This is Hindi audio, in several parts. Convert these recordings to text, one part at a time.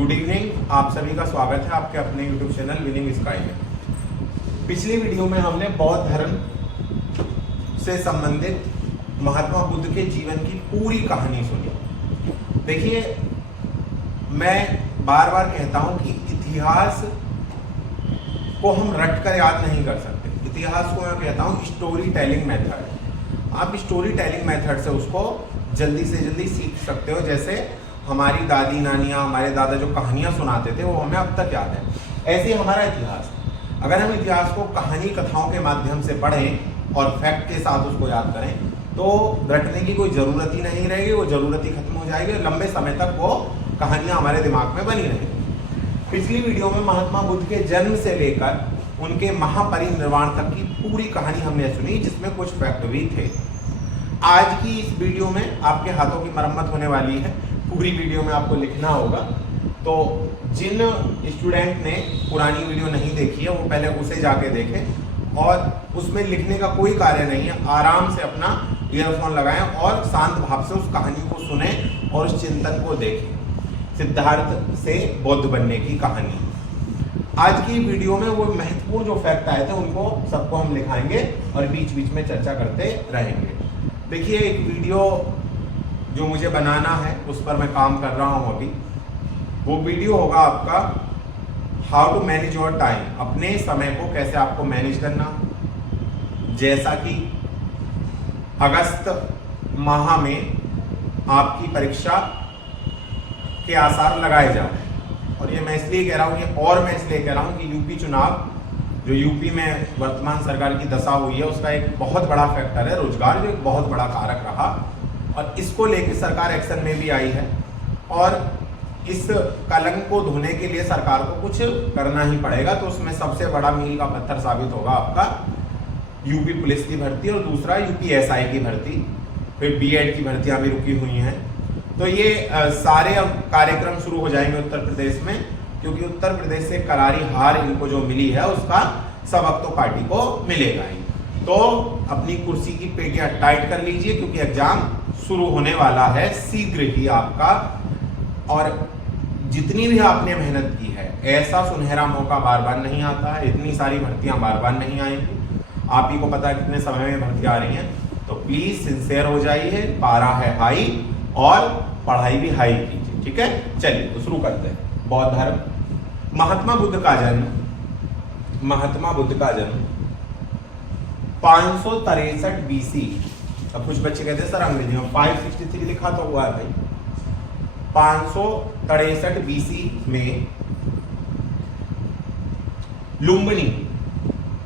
गुड इवनिंग, आप सभी का स्वागत है आपके अपने यूट्यूब चैनल विनिंग स्काई में। पिछली वीडियो में हमने बौद्ध धर्म से संबंधित महात्मा बुद्ध के जीवन की पूरी कहानी सुनी। देखिए, मैं बार बार कहता हूं कि इतिहास को हम रट कर याद नहीं कर सकते। इतिहास को मैं कहता हूं स्टोरी टेलिंग मेथड। आप स्टोरी टेलिंग मेथड से उसको जल्दी से जल्दी सीख सकते हो। जैसे हमारी दादी नानियाँ, हमारे दादा जो कहानियाँ सुनाते थे वो हमें अब तक याद है। ऐसे ही हमारा इतिहास, अगर हम इतिहास को कहानी कथाओं के माध्यम से पढ़ें और फैक्ट के साथ उसको याद करें तो रटने की कोई ज़रूरत ही नहीं रहेगी। वो ज़रूरत ही खत्म हो जाएगी और लंबे समय तक वो कहानियाँ हमारे दिमाग में बनी रहेंगी। पिछली वीडियो में महात्मा बुद्ध के जन्म से लेकर उनके महापरिनिर्वाण तक की पूरी कहानी हमने सुनी, जिसमें कुछ फैक्ट भी थे। आज की इस वीडियो में आपके हाथों की मरम्मत होने वाली है। पूरी वीडियो में आपको लिखना होगा, तो जिन स्टूडेंट ने पुरानी वीडियो नहीं देखी है वो पहले उसे जाके देखें। और उसमें लिखने का कोई कार्य नहीं है, आराम से अपना ईयरफोन लगाएं और शांत भाव से उस कहानी को सुने और उस चिंतन को देखें। सिद्धार्थ से बौद्ध बनने की कहानी। आज की वीडियो में वो महत्वपूर्ण जो फैक्ट आए थे उनको सबको हम लिखाएंगे और बीच बीच में चर्चा करते रहेंगे। देखिए, एक वीडियो जो मुझे बनाना है उस पर मैं काम कर रहा हूं अभी। वो वीडियो होगा आपका how to manage your time, अपने समय को कैसे आपको मैनेज करना। जैसा कि अगस्त माह में आपकी परीक्षा के आसार लगाए जा रहे हैं। और ये मैं इसलिए कह रहा हूँ, मैं इसलिए कह रहा हूँ कि यूपी चुनाव, जो यूपी में वर्तमान सरकार की दशा हुई है, उसका एक बहुत बड़ा फैक्टर है रोजगार, जो एक बहुत बड़ा कारक रहा। और इसको लेकर सरकार एक्शन में भी आई है और इस कलंक को धोने के लिए सरकार को कुछ करना ही पड़ेगा। तो उसमें सबसे बड़ा मील का पत्थर साबित होगा आपका यूपी पुलिस की भर्ती और दूसरा यूपी एसआई की भर्ती। फिर बीएड की भर्तियां भी रुकी हुई हैं। तो ये सारे अब कार्यक्रम शुरू हो जाएंगे उत्तर प्रदेश में, क्योंकि उत्तर प्रदेश से करारी हार इनको जो मिली है उसका सबक तो पार्टी को मिलेगा ही। तो अपनी कुर्सी की पेटियां टाइट कर लीजिए, क्योंकि एग्जाम शुरू होने वाला है शीघ्र ही आपका। और जितनी भी आपने मेहनत की है, ऐसा सुनहरा मौका बार बार नहीं आता है। इतनी सारी भर्तियां बार बार नहीं आएंगी। आप ही को पता है कितने समय में भर्तियां आ रही हैं। तो प्लीज सिंसियर हो जाइए, पारा है हाई और पढ़ाई भी हाई कीजिए। ठीक है, चलिए तो शुरू करते हैं। बौद्ध धर्म। महात्मा बुद्ध का जन्म 563 BC। अब कुछ बच्चे कहते हैं सर अंग्रेजी में 563 लिखा तो हुआ है भाई। 563 BC में लुम्बिनी,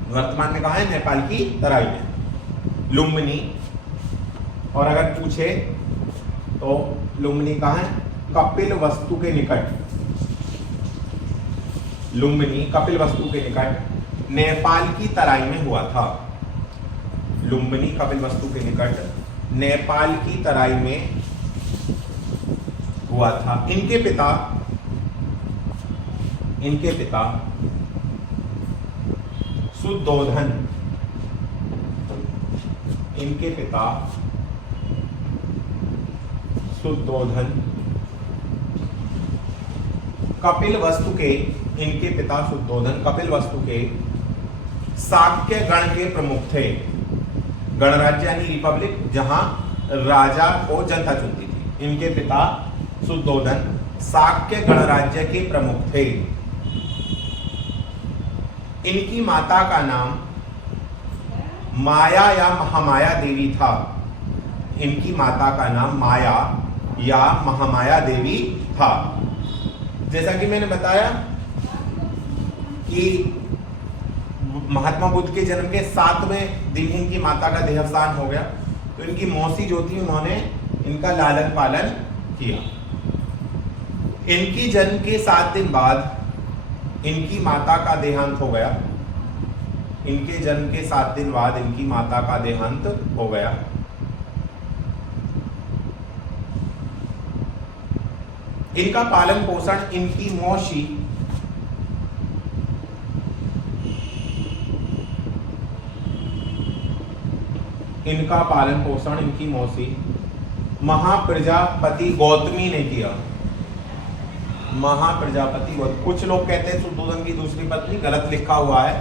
वर्तमान में कहा है नेपाल की तराई में लुम्बिनी। और अगर पूछे तो लुम्बिनी कहाँ है? कपिलवस्तु के निकट। लुम्बिनी कपिलवस्तु के निकट नेपाल की तराई में हुआ था। लुम्बिनी कपिलवस्तु के निकट नेपाल की तराई में हुआ था। इनके पिता शुद्धोधन, कपिलवस्तु के शाक्य गण के प्रमुख थे। गणराज्य यानी रिपब्लिक, जहां राजा को जनता चुनती थी। इनके पिता शुद्धोधन शाक्य गणराज्य के प्रमुख थे। इनकी माता का नाम माया या महामाया देवी था। इनकी माता का नाम माया या महामाया देवी था। जैसा कि मैंने बताया कि महात्मा बुद्ध के जन्म के 7वें दिन इनकी माता का देहावसान हो गया। तो इनकी मौसी जो थी, उन्होंने इनका लालन पालन किया। इनकी जन्म के 7 दिन बाद इनकी माता का देहांत हो गया। इनके जन्म के 7 दिन बाद इनकी माता का देहांत हो गया। इनका पालन पोषण इनकी मौसी महाप्रजापति गौतमी ने किया। महाप्रजापति गौतमी। कुछ लोग कहते हैं शुद्धोधन की दूसरी पत्नी, गलत लिखा हुआ है,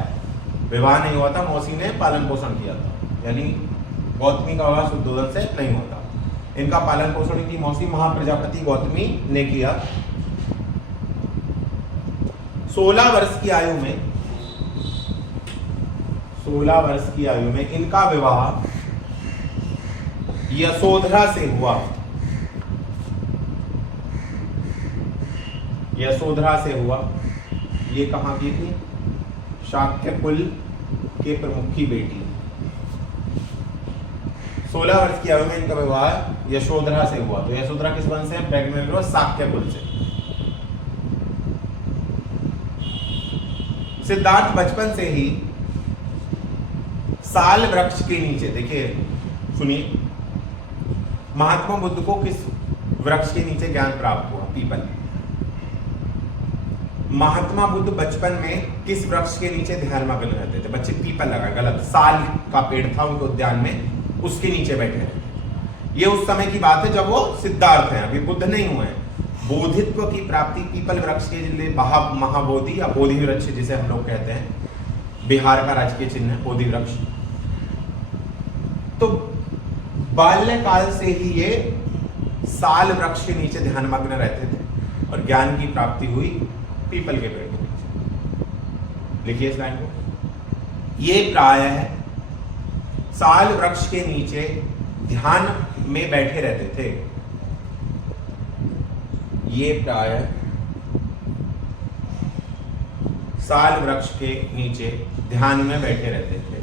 विवाह नहीं हुआ था, मौसी ने पालन पोषण किया था, यानी गौतमी का विवाह शुद्धोधन से नहीं होता। इनका पालन पोषण इनकी मौसी महाप्रजापति गौतमी ने किया। 16 वर्ष की आयु में 16 वर्ष की आयु में इनका विवाह यशोधरा से हुआ। यशोधरा से हुआ। ये कहाँ की थी? शाक्य कुल के प्रमुख की बेटी। 16 वर्ष की आयु में इनका विवाह यशोधरा से हुआ। तो यशोधरा किस वंश से? प्रेग्नेंट हुआ शाक्य कुल से। सिद्धार्थ बचपन से ही साल वृक्ष के नीचे, देखिए सुनिए, महात्मा बुद्ध को किस वृक्ष के नीचे ज्ञान प्राप्त हुआ? पीपल। महात्मा बुद्ध बचपन में किस वृक्ष के नीचे ध्यान मग्न रहते थे? बच्चे पीपल लगा, गलत, साल का पेड़ था उनके उद्यान में, उसके नीचे बैठे रहे। ये उस समय की बात है जब वो सिद्धार्थ हैं, अभी बुद्ध नहीं हुए हैं। बोधित्व की प्राप्ति पीपल वृक्ष के लिए महाबोधि या बोधि वृक्ष जिसे हम लोग कहते हैं, बिहार का राजकीय चिन्ह है बोधि वृक्ष। तो बाल्यकाल से ही ये साल वृक्ष के नीचे ध्यान मग्न रहते थे और ज्ञान की प्राप्ति हुई पीपल के पेड़ के नीचे। लिखिए इस लाइन को। ये प्रायः साल वृक्ष के नीचे ध्यान में बैठे रहते थे। ये प्रायः साल वृक्ष के नीचे ध्यान में बैठे रहते थे।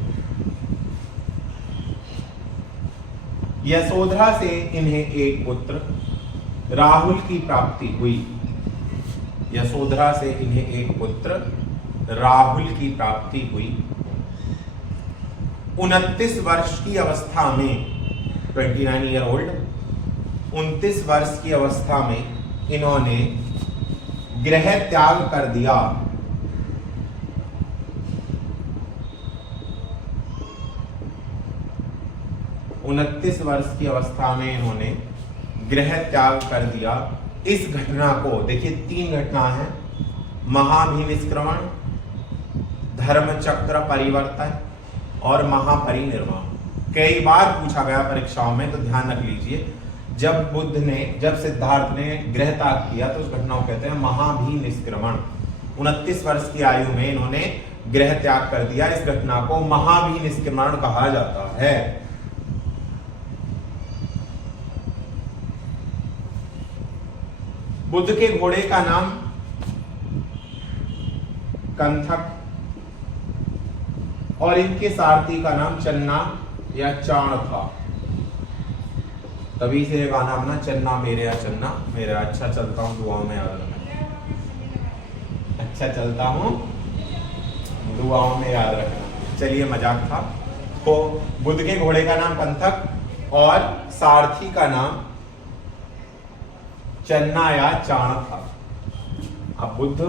यशोधरा से इन्हें एक पुत्र राहुल की प्राप्ति हुई। यशोधरा से इन्हें एक पुत्र राहुल की प्राप्ति हुई। 29 वर्ष की अवस्था में, 29 ईयर ओल्ड, 29 वर्ष की अवस्था में इन्होंने गृह त्याग कर दिया। उनतीस वर्ष की अवस्था में इन्होंने गृह त्याग कर दिया। इस घटना को देखिए, 3 घटना है, महाभिनिष्क्रमण, धर्मचक्र परिवर्तन और महापरिनिर्वाण। कई बार पूछा गया परीक्षाओं में, तो ध्यान रख लीजिए। जब सिद्धार्थ ने गृह त्याग किया तो उस घटना को कहते हैं महाभिनिष्क्रमण। 29 वर्ष की आयु में इन्होंने गृह त्याग कर दिया। इस घटना को महाभिनिष्क्रमण कहा जाता है। बुद्ध के घोड़े का नाम कंथक और इनके सारथी का नाम चन्ना या चाण था। तभी से गाना बना, चन्ना मेरे चन्ना मेरा, अच्छा चलता हूं दुआओं में याद रखना। अच्छा चलता हूं दुआओं में याद रखना। चलिए मजाक था। तो बुद्ध के घोड़े का नाम कंथक और सारथी का नाम चन्ना या चाण था। अब बुद्ध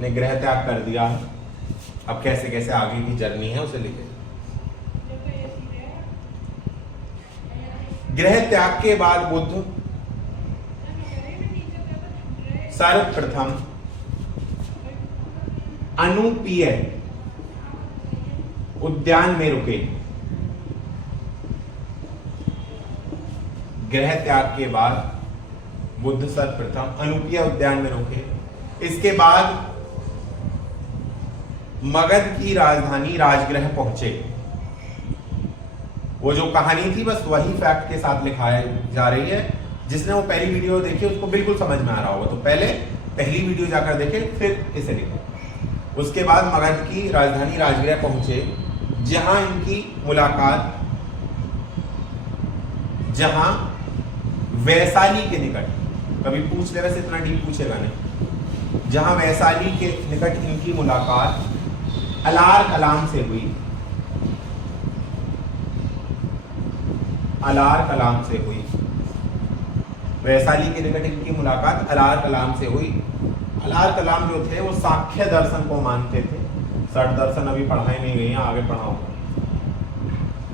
ने गृह त्याग कर दिया। अब कैसे कैसे आगे की जर्नी है उसे लिखे। गृह त्याग के बाद बुद्ध सर्वप्रथम अनुपीय उद्यान में रुके। गृह त्याग के बाद बुद्ध सर्वप्रथम अनुपीय उद्यान में रुके। इसके बाद मगध की राजधानी राजगृह पहुंचे। वो जो कहानी थी बस वही फैक्ट के साथ लिखाई जा रही है। जिसने वो पहली वीडियो देखी उसको बिल्कुल समझ में आ रहा होगा, तो पहले पहली वीडियो जाकर देखे फिर इसे लिखे। उसके बाद मगध की राजधानी राजगृह पहुंचे, जहां इनकी मुलाकात, जहां वैशाली के निकट, कभी पूछ ले, वैसे इतना डीप पूछेगा नहीं, जहां वैशाली के निकट इनकी मुलाकात अलार कलाम से हुई। अलार कलाम से हुई। वैशाली के निकट इनकी मुलाकात अलार कलाम से हुई। अलार कलाम जो थे वो सांख्य दर्शन को मानते थे। षट दर्शन अभी पढ़ाई नहीं गई, आगे पढ़ाऊंगा।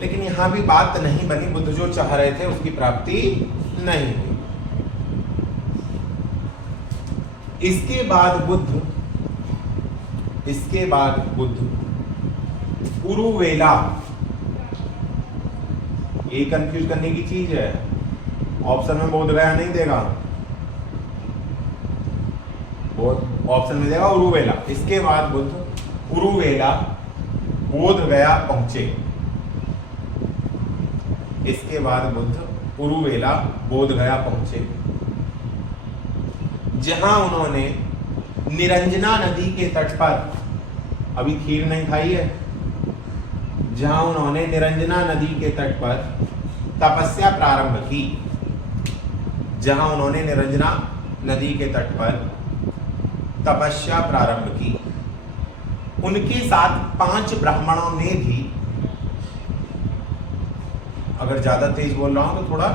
लेकिन यहां भी बात नहीं बनी, बुद्ध जो चाह रहे थे उसकी प्राप्ति नहीं हुई। इसके बाद बुद्ध उरुवेला, ये कंफ्यूज करने की चीज है। ऑप्शन में बोध गया नहीं देगा, ऑप्शन में देगा उरुवेला। इसके बाद बुद्ध उरुवेला बोध गया पहुंचे। इसके बाद बुद्ध उरुवेला बोध गया पहुंचे, जहां उन्होंने निरंजना नदी के तट पर, अभी खीर नहीं खाई है, जहां उन्होंने निरंजना नदी के तट पर तपस्या प्रारंभ की। जहां उन्होंने निरंजना नदी के तट पर तपस्या प्रारंभ की। उनके साथ 5 ब्राह्मणों ने भी, अगर ज्यादा तेज बोल रहा हूं तो थोड़ा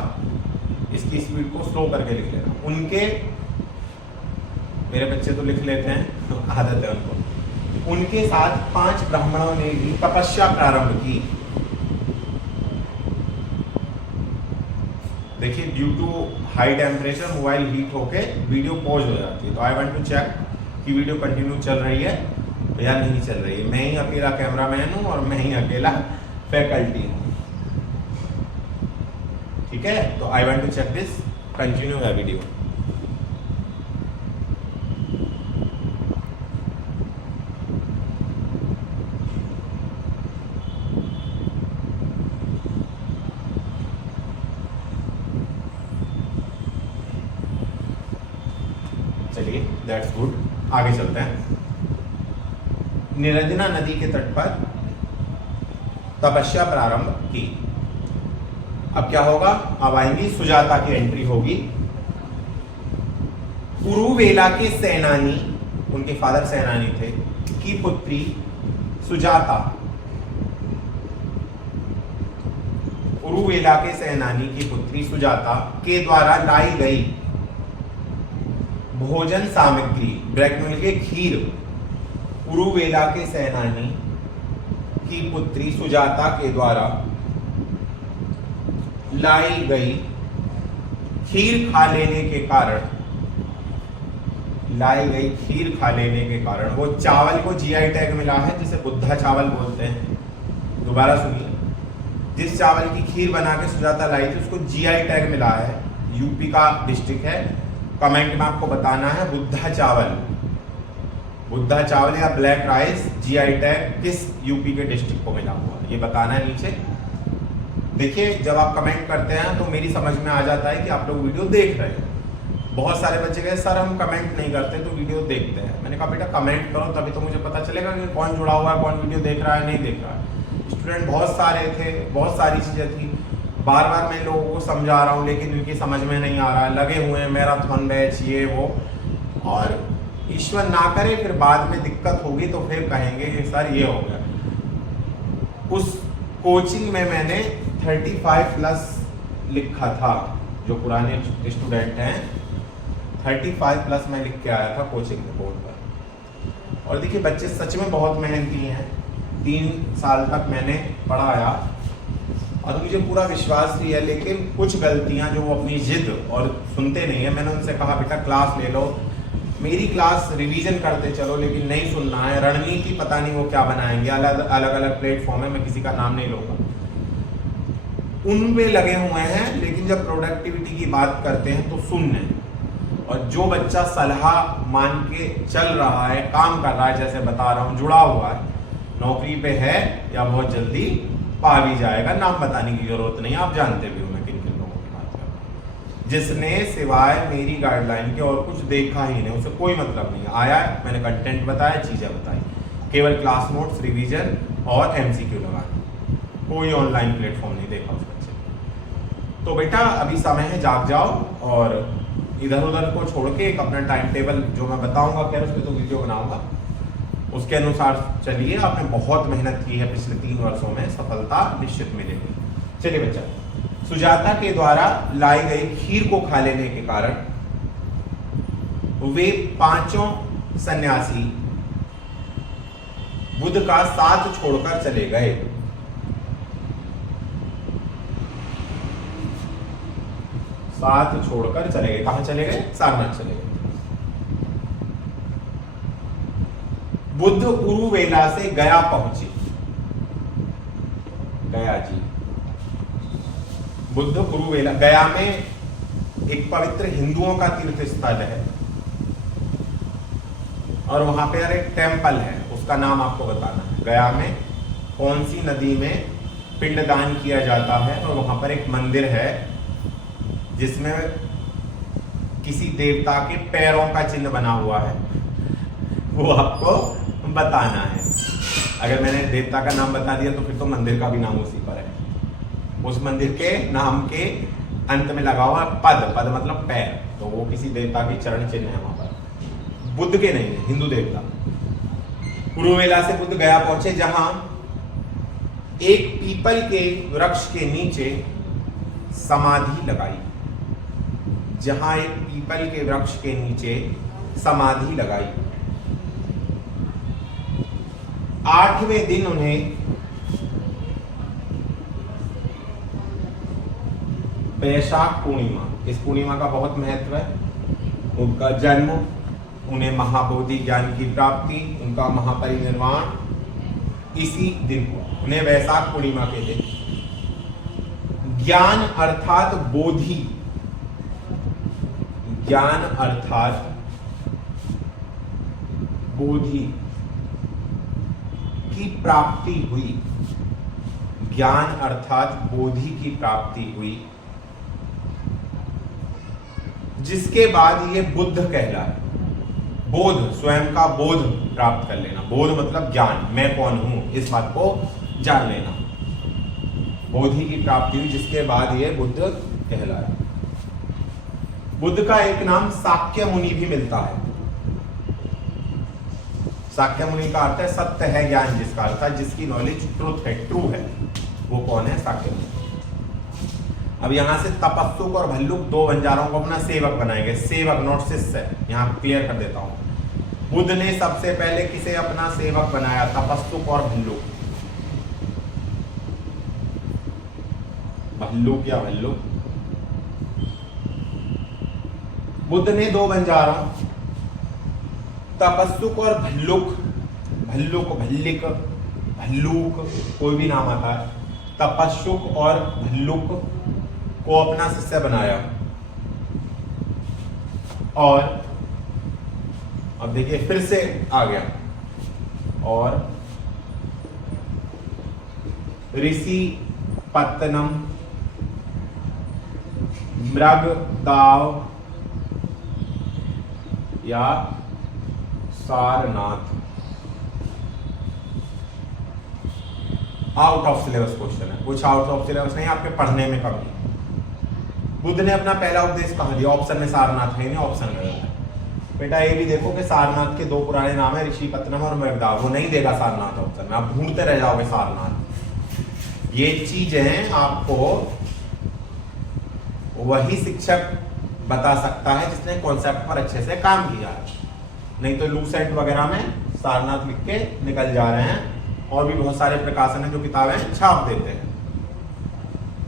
इसकी स्पीड को स्लो करके लिख लेना। उनके, मेरे बच्चे तो लिख लेते हैं, आदत है उनको। उनके साथ 5 ब्राह्मणों ने भी तपस्या प्रारंभ की। देखिए, due to high temperature mobile heat होके वीडियो पॉज हो जाती है, तो आई वांट टू चेक कि वीडियो कंटिन्यू चल रही है या नहीं चल रही है। मैं ही अकेला कैमरामैन हूं और मैं ही अकेला फैकल्टी हूं, ठीक है। तो I want to check this, continue है वीडियो। चलिए, दैट्स गुड, आगे चलते हैं। निरंजना नदी के तट पर तपस्या प्रारंभ की। अब क्या होगा, अब आएंगी सुजाता की एंट्री होगी। उरुवेला के सेनानी, उनके फादर सेनानी थे, की पुत्री सुजाता, उरुवेला के सेनानी की पुत्री सुजाता के द्वारा लाई गई भोजन सामग्री, ब्रैकेट में लिखिए खीर। उरुवेला के सेनानी की पुत्री सुजाता के द्वारा लाई गई खीर खा लेने के कारण, लाई गई खीर खा लेने के कारण, वो चावल को जीआई टैग मिला है जिसे बुद्धा चावल बोलते हैं। दोबारा सुनिए, जिस चावल की खीर बना के सुजाता लाई थी उसको जीआई टैग मिला है, यूपी का डिस्ट्रिक्ट है। कमेंट में आपको बताना है बुद्धा चावल या ब्लैक राइस जीआई टैग किस यूपी के डिस्ट्रिक्ट को मिला हुआ है, ये बताना है नीचे। देखिए, जब आप कमेंट करते हैं तो मेरी समझ में आ जाता है कि आप लोग वीडियो देख रहे हैं। बहुत सारे बच्चे कहे सर हम कमेंट नहीं करते तो वीडियो देखते हैं। मैंने कहा बेटा कमेंट करो, तभी तो मुझे पता चलेगा कि कौन जुड़ा हुआ है, कौन वीडियो देख रहा है, नहीं देख रहा है। स्टूडेंट बहुत सारे थे, बहुत सारी चीजें थी, बार बार मैं लोगों को समझा रहा हूँ लेकिन इनकी समझ में नहीं आ रहा है, लगे हुए हैं मैराथन बैच ये वो, और ईश्वर ना करे फिर बाद में दिक्कत होगी तो फिर कहेंगे कि सर ये हो गया। उस कोचिंग में मैंने 35+ लिखा था, जो पुराने स्टूडेंट हैं 35+ मैं लिख के आया था कोचिंग रिपोर्ट पर। और देखिए बच्चे सच में बहुत मेहनती हैं, 3 साल तक मैंने पढ़ाया और मुझे पूरा विश्वास भी है, लेकिन कुछ गलतियां जो वो अपनी जिद और सुनते नहीं है। मैंने उनसे कहा बेटा क्लास ले लो, मेरी क्लास रिवीजन करते चलो, लेकिन नहीं सुनना है। रणनीति पता नहीं वो क्या बनाएंगे, अलग अलग प्लेटफॉर्म है, मैं किसी का नाम नहीं लूंगा, उन पे लगे हुए हैं। लेकिन जब प्रोडक्टिविटी की बात करते हैं तो सुनने, और जो बच्चा सलाह मान के चल रहा है, काम कर रहा है, जैसे बता रहा हूँ, जुड़ा हुआ है, नौकरी पे है या बहुत जल्दी पा भी जाएगा। नाम बताने की जरूरत नहीं, आप जानते भी हो मैं किन किन लोगों की बात कर रहा हूं। जिसने सिवाय मेरी गाइडलाइन के और कुछ देखा ही नहीं, उसे कोई मतलब नहीं आया, मैंने कंटेंट बताया, चीजें बताई, केवल क्लास नोट्स, रिवीजन और एमसीक्यू लगाना, कोई ऑनलाइन प्लेटफॉर्म नहीं देखा उस बच्चे। तो बेटा अभी समय है, जाग जाओ और इधर उधर को छोड़ के एक अपना टाइम टेबल जो मैं बताऊंगा, खैर उस पर तो वीडियो बनाऊंगा, उसके अनुसार चलिए। आपने बहुत मेहनत की है पिछले 3 वर्षों में, सफलता निश्चित मिलेगी। चलिए बच्चा, सुजाता के द्वारा लाई गई खीर को खा लेने के कारण वे 5 सन्यासी बुद्ध का साथ छोड़कर चले गए। साथ छोड़कर चले गए, कहां चले गए? सारनाथ चले गए। बुद्ध कुरुवेला से गया पहुंचे। गया जी, बुद्ध कुरुवेला, गया में एक पवित्र हिंदुओं का तीर्थ स्थल है और वहां पे एक टेम्पल है, उसका नाम आपको बताना है। गया में कौन सी नदी में पिंडदान किया जाता है और वहां पर एक मंदिर है जिसमें किसी देवता के पैरों का चिन्ह बना हुआ है, वो आपको बताना है। अगर मैंने देवता का नाम बता दिया तो फिर तो मंदिर का भी नाम उसी पर है। उस मंदिर के नाम के अंत में लगा हुआ पद, पद मतलब पैर, तो वो किसी देवता के चरण चिन्ह है वहां पर, बुद्ध के नहीं है, हिंदू देवता। कुरुवेला से बुद्ध गया पहुंचे, जहां एक पीपल के वृक्ष के नीचे समाधि लगाई। जहां एक पीपल के वृक्ष के नीचे समाधि लगाई। 8वें दिन उन्हें वैशाख पूर्णिमा, इस पूर्णिमा का बहुत महत्व है, उनका जन्म, उन्हें महाबोधि ज्ञान की प्राप्ति, उनका महापरिनिर्वाण इसी दिन को, उन्हें वैशाख पूर्णिमा के दिन ज्ञान अर्थात बोधि, ज्ञान अर्थात बोधि की प्राप्ति हुई। ज्ञान अर्थात बोधि की प्राप्ति हुई, जिसके बाद ये बुद्ध कहलाए। बोध, स्वयं का बोध प्राप्त कर लेना, बोध मतलब ज्ञान, मैं कौन हूं इस बात को जान लेना। बोधि की प्राप्ति हुई, जिसके बाद ये बुद्ध कहलाए। बुद्ध का एक नाम साक्य मुनि भी मिलता है। साक्य मुनि का अर्थ है सत्य है ज्ञान, जिसका अर्थ है जिसकी नॉलेज ट्रुथ है, ट्रू है, वो कौन है? साक्य मुनि। अब यहां से तपस्सुक और भल्लुक दो बंजारों को अपना सेवक बनाएंगे, सेवक नॉट शिष्य, यहां क्लियर कर देता हूं। बुद्ध ने सबसे पहले किसे अपना सेवक बनाया? तपस्सुक और भल्लुक। भल्लुक या भल्लुक, बुद्ध ने दो बंजारों तपस्सुक और भल्लुक, भल्लुक भल्लिक भल्लूक कोई भी नाम आता है, तपस्सुक और भल्लुक को अपना शिष्य बनाया। और अब देखिए फिर से आ गया, और ऋषि पत्तनम, मृगदाव या Sarnath, out of syllabus question है, कुछ आउट ऑफ सिलेबस नहीं, आपके पढ़ने में कमी। बुद्ध ने अपना पहला उपदेश कहां दिया? ऑप्शन में सारनाथ है नहीं, ऑप्शन गलत है। बेटा ये भी देखो कि सारनाथ के दो पुराने नाम है, ऋषि पत्तनम और मृगदाव, वो नहीं देगा सारनाथ ऑप्शन में, आप ढूंढते रह जाओगे सारनाथ। ये चीजें आपको वही शिक्षक बता सकता है जिसने कॉन्सेप्ट पर अच्छे से काम किया है, नहीं तो लूसेंट वगैरह में सारनाथ लिख के निकल जा रहे हैं। और भी बहुत सारे प्रकाशन है जो किताबें छाप देते हैं।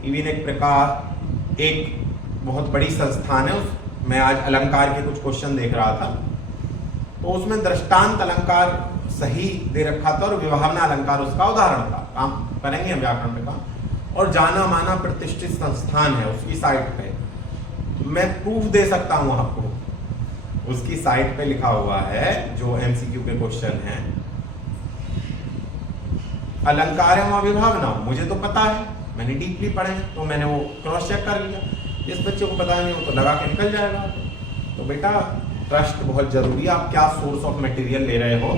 इवन एक प्रकार, एक बहुत बड़ी संस्थान है, मैं आज अलंकार के कुछ क्वेश्चन देख रहा था, तो उसमें दृष्टांत अलंकार सही दे रखा था और विभावना अलंकार उसका उदाहरण था। काम करेंगे हम व्याकरण में काम, और जाना माना प्रतिष्ठित संस्थान है, उसकी साइट पे मैं प्रूफ दे सकता हूं आपको, उसकी साइट पे लिखा हुआ है जो एमसीक्यू के क्वेश्चन हैं, अलंकार एवं विभावना, मुझे तो पता है, मैंने डीपली पढ़े हैं, तो मैंने वो क्रॉस चेक कर लिया। जिस बच्चे को पता नहीं हो तो लगा के निकल जाएगा। तो बेटा ट्रस्ट बहुत जरूरी है, आप क्या सोर्स ऑफ मटेरियल ले रहे हो,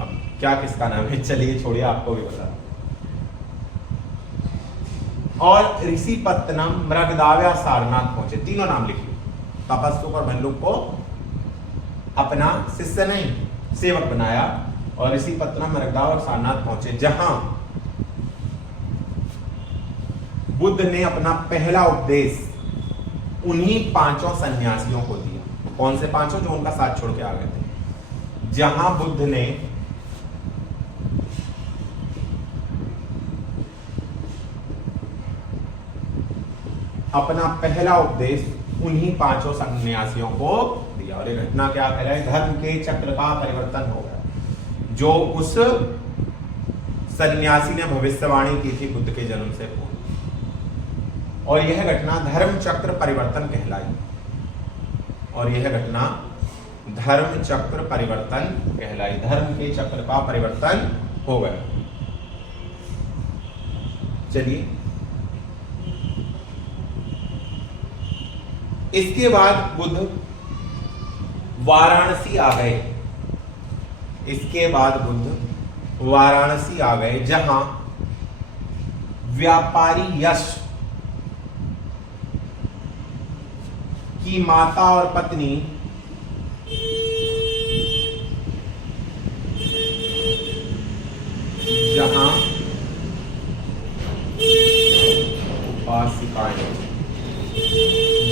अब क्या किसका नाम है, चलिए छोड़िए, आपको भी बता। और ऋषि पत्तनम, मृगदाव या सारनाथ पहुंचे, तीनों नाम लिखिए। तपस्सुक और भल्लुक को अपना शिष्य नहीं सेवक बनाया, और ऋषि पत्तनम, मृगदाव और सारनाथ पहुंचे, जहां बुद्ध ने अपना पहला उपदेश उन्हीं पांचों सन्यासियों को दिया। कौन से पांचों? जो उनका साथ छोड़ के आ गए थे। जहां बुद्ध ने अपना पहला उपदेश उन्हीं पांचों सन्यासियों को दिया। और ये घटना क्या कह रहा है? धर्म के चक्र का परिवर्तन हो गया। जो उस सन्यासी ने भविष्यवाणी की थी बुद्ध के जन्म से पूर्व। और यह घटना धर्म चक्र परिवर्तन कहलाई। और यह घटना धर्म चक्र परिवर्तन कहलाई। धर्म के चक्र का परिवर्तन हो गया। चलिए, इसके बाद बुद्ध वाराणसी आ गए। इसके बाद बुद्ध वाराणसी आ गए, जहां व्यापारी यश की माता और पत्नी जहां उपासिकाएं,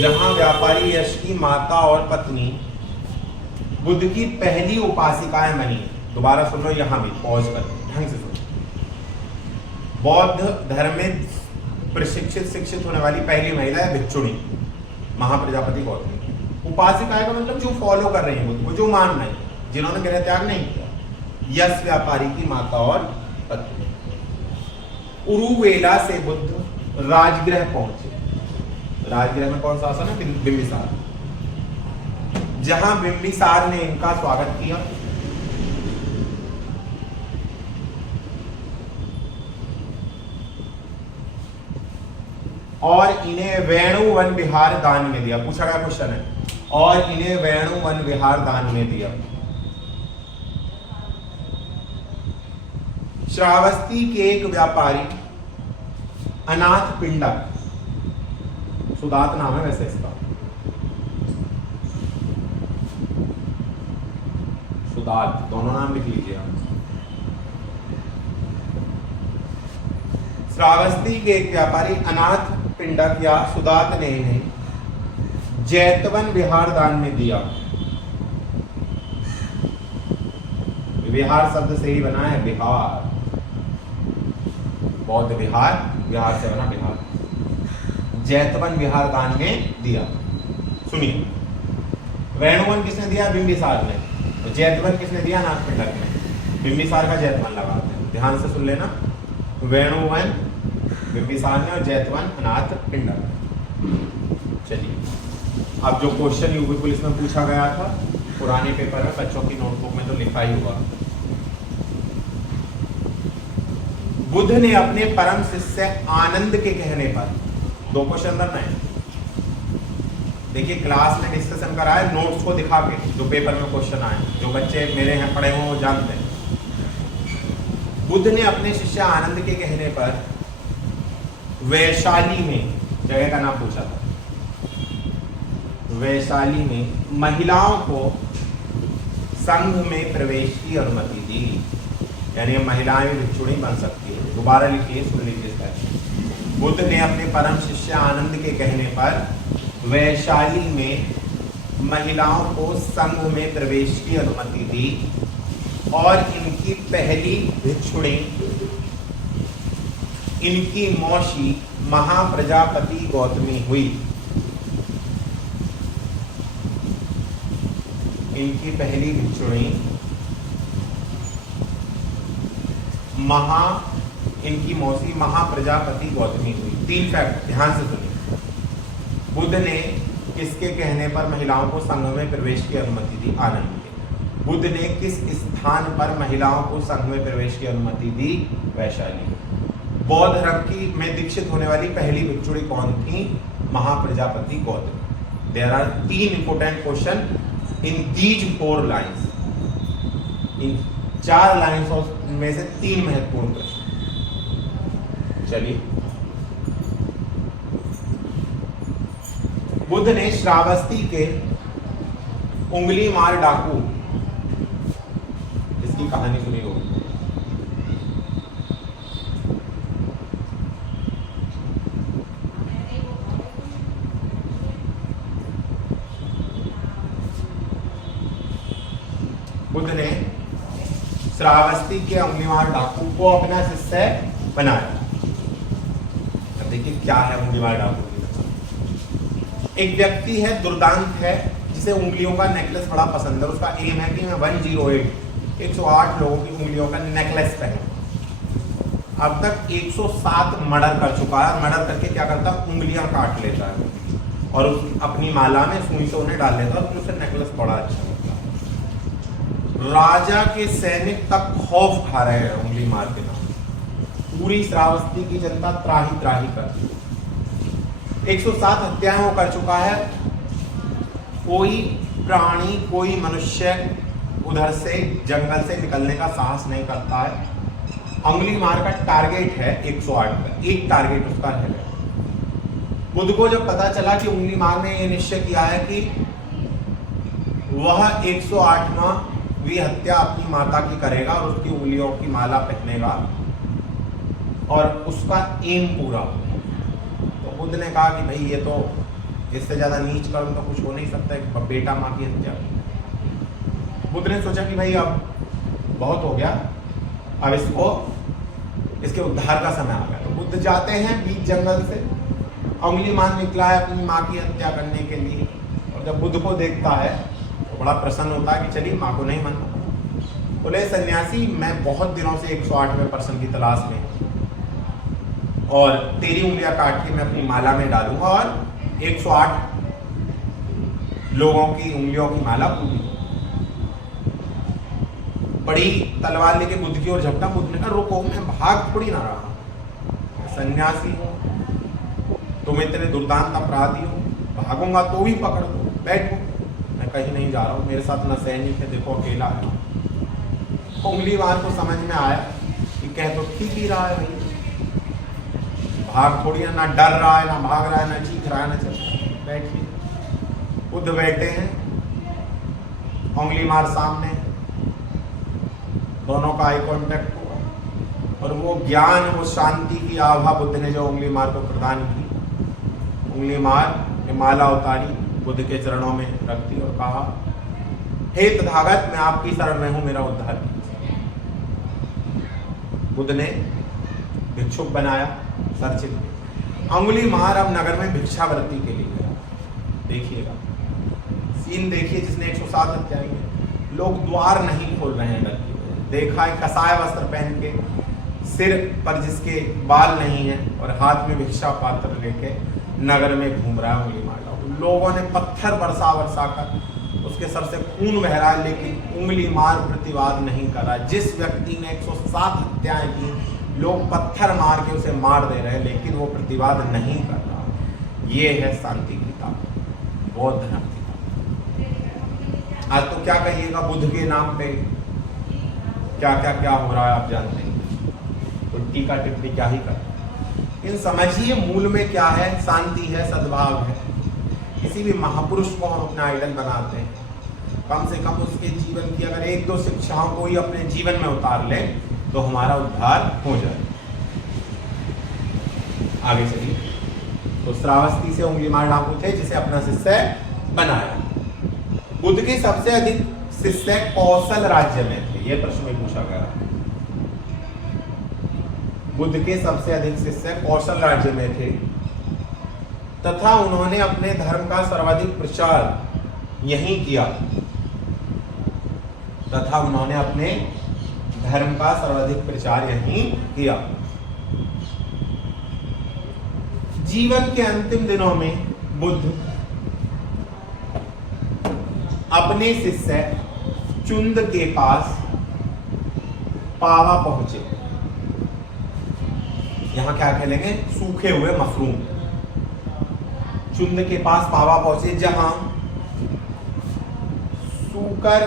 जहां व्यापारी यश की माता और पत्नी बुद्ध की पहली उपासिकाएं बनी। दोबारा सुन लो, यहां भी पॉज कर ढंग से सुनो। बौद्ध धर्म में प्रशिक्षित शिक्षित होने वाली पहली महिला है भिक्षुणी महाप्रजापति गौतमी। उपासिकाएं का मतलब जो फॉलो कर रही है बुद्ध को, जो मान रहे हैं, जिन्होंने गृह त्याग नहीं किया। यश व्यापारी की माता और पत्नी। उरुवेला से बुद्ध राजगृह पहुंचे। राजगृह में कौन सा आसन है? बिंबिसार। जहां बिंबिसार ने इनका स्वागत किया। और इन्हें वेणु वन विहार दान में दिया। पूछा गया क्वेश्चन है। और इन्हें वेणु वन विहार दान में दिया। श्रावस्ती के एक व्यापारी अनाथ पिंडक, सुदात नाम है वैसे इसका, सुदात, दोनों नाम लिख लीजिए आप। श्रावस्ती के एक व्यापारी अनाथ पिंडक या सुदात ने इन्हें जैतवन विहार दान में दिया। विहार शब्द से ही बना है विहार, बौद्ध विहार, विहार से बना विहार। जैतवन विहार दान में दिया। सुनिए, वेणुवन किसने दिया? बिंबिसार ने। तो जैतवन किसने दिया? अनाथ पिंडक ने। बिंबिसार का जैतवन लगाते हैं, ध्यान से सुन लेना। वेणुवन बिंबिसार ने और जैतवन अनाथ पिंडक। चलिए, अब जो क्वेश्चन यूपी पुलिस में पूछा गया था पुराने पेपर में, बच्चों की नोटबुक में तो लिखा ही हुआ। बुद्ध ने अपने परम शिष्य आनंद के कहने पर, दो क्वेश्चन करना है। देखिए, क्लास में डिस्कशन करा है नोट्स को दिखा के, जो पेपर में क्वेश्चन आए, जो बच्चे मेरे यहाँ पढ़े हुए वो जानते हैं। बुद्ध ने अपने शिष्य आनंद के कहने पर वैशाली में, जगह का नाम पूछा था, वैशाली में महिलाओं को संघ में प्रवेश की अनुमति दी। यानी महिलाएं भी भिक्षुणी बन सकती है। दोबारा लिखिए, सुन लीजिए इसका। बुद्ध ने अपने परम शिष्य आनंद के कहने पर वैशाली में महिलाओं को संघ में प्रवेश की अनुमति दी और इनकी पहली भिक्षुणी इनकी मौसी महाप्रजापति गौतमी हुई। इनकी पहली भिक्षुणी इनकी मौसी महाप्रजापति गौतमी हुई। 3 फैक्ट ध्यान से सुनिए। बुद्ध ने किसके कहने पर महिलाओं को संघ में प्रवेश की अनुमति दी? आनंद के। बुद्ध ने किस स्थान पर महिलाओं को संघ में प्रवेश की अनुमति दी? वैशाली। बौद्ध धर्म की में दीक्षित होने वाली पहली भिक्षुणी कौन थी? Mahaprajapati Gautam. There are 3 important question in these 4 lines. इन 4 लाइन्स में से 3 महत्वपूर्ण प्रश्न। चलिए, बुद्ध ने श्रावस्ती के उंगली मार डाकू, इसकी कहानी सुनी होगी। बुद्ध ने श्रावस्ती के उंगलीमार डाकू को अपना शिष्य बनाया। अब देखिए क्या है उंगलीमार डाकू। एक व्यक्ति है, दुर्दांत है, जिसे उंगलियों का नेकलेस बड़ा पसंद है। उसका एम है कि मैं 108 108 लोगों की उंगलियों का नेकलेस पहना। अब तक 107 मर्डर कर चुका है। मर्डर करके क्या करता है, उंगलियां काट लेता है और अपनी माला में सुई से उन्हें डाल लेता है, तो उसे नेकलेस बड़ा अच्छा लगता है। राजा के सैनिक तक खौफ खा रहे हैं उंगली मार के नाम। पूरी श्रावस्ती की जनता त्राही त्राही कर 107 हत्याएं वो कर चुका है। कोई प्राणी, कोई मनुष्य उधर से जंगल से निकलने का साहस नहीं करता है। उंगली मार का टारगेट है 108 का, एक टारगेट उसका है। बुद्ध को जब पता चला कि उंगली मार ने यह निश्चय किया है कि वह 108वीं हत्या अपनी माता की करेगा और उसकी उंगलियों की माला पहनेगा और उसका एम पूरा हो, तो बुद्ध ने कहा कि भाई ये तो इससे ज्यादा नीच कर्म तो कुछ हो नहीं सकता, एक बेटा माँ की हत्या। बुद्ध ने सोचा कि भाई अब बहुत हो गया, अब इसके उद्धार का समय आ गया। तो बुद्ध जाते हैं बीच जंगल से, उंगलीमान निकला है अपनी माँ की हत्या करने के लिए, और जब बुद्ध को देखता है तो बड़ा प्रसन्न होता है कि चलिए माँ को नहीं मानना। बोले सन्यासी, मैं बहुत दिनों से 108वें पर्सन की तलाश में, और तेरी उंगलियां काट के मैं अपनी माला में डालूंगा और 108 लोगों की उंगलियों की माला पूरी। बड़ी तलवार लेके बुद्ध की ओर झपटा। बुद्ध ने कहा रुको, मैं भाग थोड़ी ना रहा, सन्यासी हूं, तुम इतने दुर्दांत अपराधी हो, भागूंगा तो भी पकड़ दो, बैठो, मैं कहीं नहीं जा रहा हूँ, मेरे साथ ना सैनिक है, देखो अकेला है। उंगलीवार को समझ में आया कि कह तो ठीक ही रहा है भाई, भाग थोड़ी ना डर रहा है, ना भाग रहा है, ना चीख रहा है, ना चल रहा है, बैठिए। बुद्ध बैठे हैं, उंगलीमार सामने, दोनों का आई कांटेक्ट हुआ, और वो ज्ञान, वो शांति की आभा बुद्ध ने जो उंगलीमार को प्रदान की, उंगलीमार ने माला उतारी, बुद्ध के चरणों में रख दी और कहा, हे तथागत, मैं आपकी शरण में हूं, मेरा उद्धार कीजिए। बुद्ध ने भिक्षुक बनाया, सरचित। उंगलीमार अब नगर में भिक्षावृत्ति के लिए गया। देखिएगा सीन, देखिए, जिसने 107 हत्याएं की, लोग द्वार नहीं खोल रहे हैं डर की वजह। देखा है कसाय वस्त्र पहन के, सिर पर जिसके बाल नहीं है और हाथ में भिक्षा पात्र लेके नगर में घूम रहा है उंगलीमार। लोगों ने पत्थर बरसा कर उसके सर से खून बह रहा है, लेकिन उंगलीमार प्रतिवाद नहीं कर रहा। जिस व्यक्ति ने 107 हत्याएं की, लोग पत्थर मार के उसे मार दे रहे हैं, लेकिन वो प्रतिवाद नहीं कर रहा। ये है शांति की ताकत, बौद्ध धर्म की ताकत। आज तो क्या कहिएगा, बुद्ध के नाम पे क्या क्या क्या हो रहा है आप जानते हैं, तो टीका टिप्पणी क्या ही कर। इन समझिए मूल में क्या है, शांति है, सद्भाव है। किसी भी महापुरुष को हम अपना आइडल बनाते हैं, कम से कम उसके जीवन की अगर 1-2 शिक्षाओं को ही अपने जीवन में उतार लें तो हमारा उद्धार हो जाए। आगे चलिए। तो श्रावस्ती से उंगलीमार डाकू थे, जिसे अपना शिष्य बनाया। बुद्ध के सबसे अधिक शिष्य कौशल राज्य में थे, यह प्रश्न में पूछा गया। बुद्ध के सबसे अधिक शिष्य कौशल राज्य में थे तथा उन्होंने अपने धर्म का सर्वाधिक प्रचार यहीं किया। तथा उन्होंने अपने धर्म का सर्वाधिक प्रचार यहीं किया। जीवन के अंतिम दिनों में बुद्ध अपने शिष्य चुंद के पास पावा पहुंचे। यहां क्या खेलेंगे, सूखे हुए मशरूम। चुंद के पास पावा पहुंचे, जहां सूकर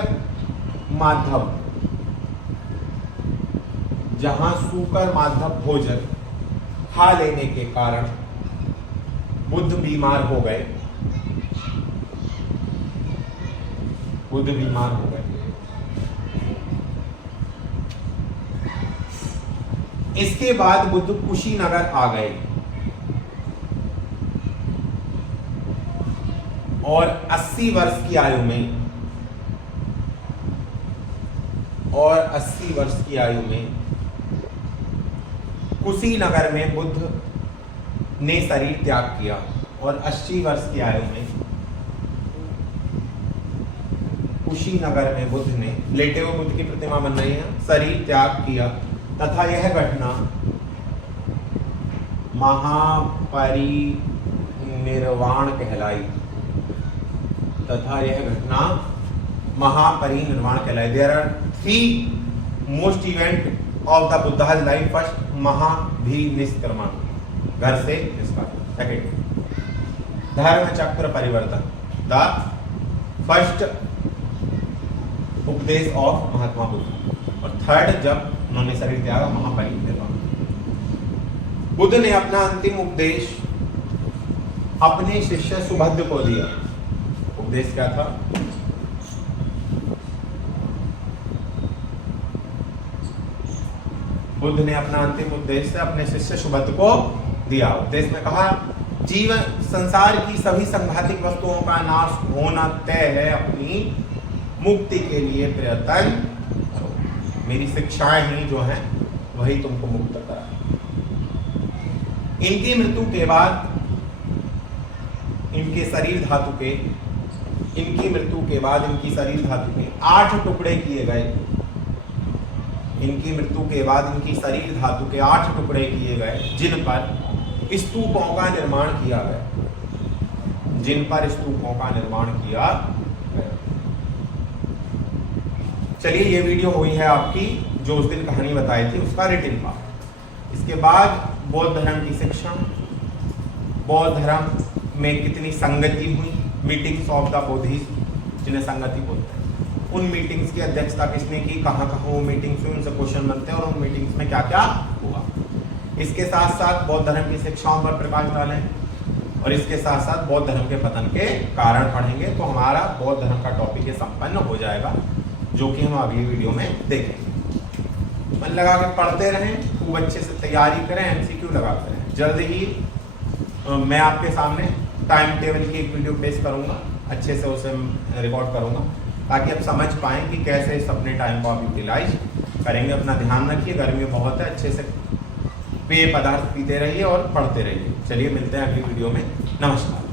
माधव भोजन खा लेने के कारण बुद्ध बीमार हो गए। इसके बाद बुद्ध कुशीनगर आ गए और 80 वर्ष की आयु में कुशीनगर में बुद्ध ने शरीर त्याग किया और 80 वर्ष की आयु में कुशीनगर में बुद्ध ने लेटे हुए बुद्ध की प्रतिमा बनाई है, शरीर त्याग किया तथा यह घटना महापरिनिर्वाण कहलाई। There are three most event of the Buddha's life. First, महाभिनिष्क्रमण, घर से निष्कासन। सेकंड, धर्म चक्र परिवर्तन, द फर्स्ट उपदेश ऑफ महात्मा बुद्ध, और थर्ड जब उन्होंने शरीर त्यागा, महापरिनिर्वाण। बुद्ध ने अपना अंतिम उपदेश अपने शिष्य सुभद्र को दिया। उपदेश क्या था? बुद्ध ने अपना अंतिम उपदेश से अपने शिष्य सुभद्र को दिया। उपदेश में कहा, जीवन संसार की सभी संघातिक वस्तुओं का नाश होना तय है, अपनी मुक्ति के लिए प्रयत्न करो। मेरी शिक्षाएं ही जो हैं वही तुमको मुक्त करा। इनकी मृत्यु के बाद इनके शरीर धातु के 8 टुकड़े किए गए। इनकी मृत्यु के बाद इनकी शरीर धातु के 8 टुकड़े किए गए, जिन पर स्तूपों का निर्माण किया गया। चलिए, ये वीडियो हुई है आपकी जो उस दिन कहानी बताई थी उसका रिटिन पार्ट। इसके बाद बौद्ध धर्म की शिक्षा, बौद्ध धर्म में कितनी संगति हुई, मीटिंग्स ऑफ द बोधिस, जिन्हें संगति बोलते हैं, उन मीटिंग्स की अध्यक्षता किसने की, कहाँ वो मीटिंग्स हुई, उनसे क्वेश्चन बनते हैं और उन मीटिंग्स में क्या क्या हुआ। इसके साथ साथ बौद्ध धर्म की शिक्षाओं पर प्रकाश डालें और इसके साथ साथ बौद्ध धर्म के पतन के कारण पढ़ेंगे, तो हमारा बौद्ध धर्म का टॉपिक ये संपन्न हो जाएगा, जो कि हम अगली वीडियो में देखेंगे। मन लगा के पढ़ते रहें, खूब अच्छे से तैयारी करें, MCQ लगाते रहें। जल्द ही मैं आपके सामने टाइम टेबल की एक वीडियो पेश करूंगा, अच्छे से उसे रिकॉर्ड करूंगा, ताकि आप समझ पाएं कि कैसे इस अपने टाइम को आप यूटिलाइज करेंगे। अपना ध्यान रखिए, गर्मी बहुत है, अच्छे से पेय पदार्थ पीते रहिए और पढ़ते रहिए। चलिए, मिलते हैं अगली वीडियो में। नमस्कार।